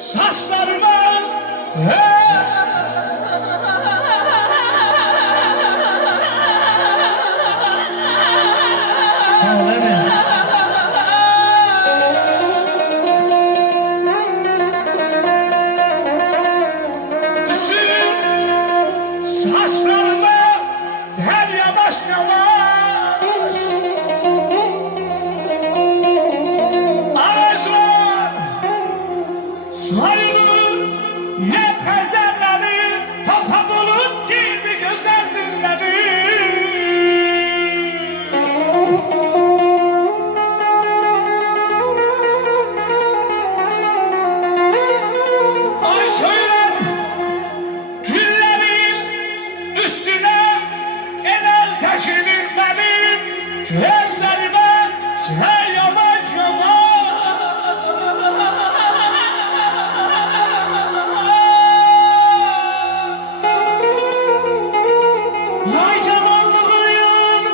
saçlarıma Sağ ol Emin. düşün saçlarıma her yavaş yavaş ağaçlar sayılır yer xəzərləri tapa bulut gibi gözəl zilləri ay söylem güllerin üstüne enel tekilir benim gözlerime sen yavaş Ay cevallığıyım,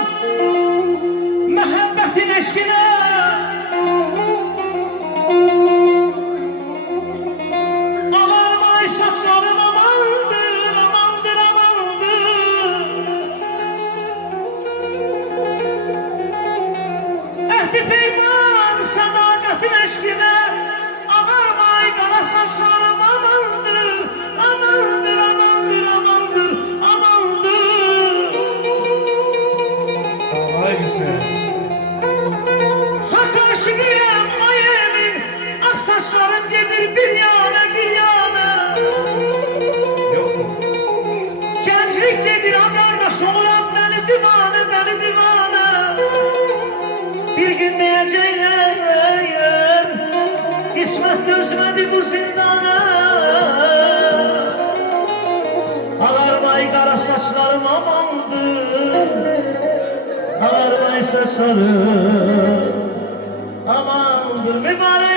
muhabbetin eşkine. Ağarmay saçlarım amandır, amandır, amandır. Ehdi peyman sadakatin eşkine. Ağarmay kara saçlarım amandır, amandır, amandır, amandır, amandır. Vay güzel. Hak aşığıyım ay emin, ak saçlarım gelir bir yana bir yana. Yok. Gençlik gelir ha kardeş oluram beni divane beni divane. Bir gün diyecekler kısmet düzmedi bu zindana. Ağarmay kara saçlarım amandır, ağarmay saçlarım amandır mübarek.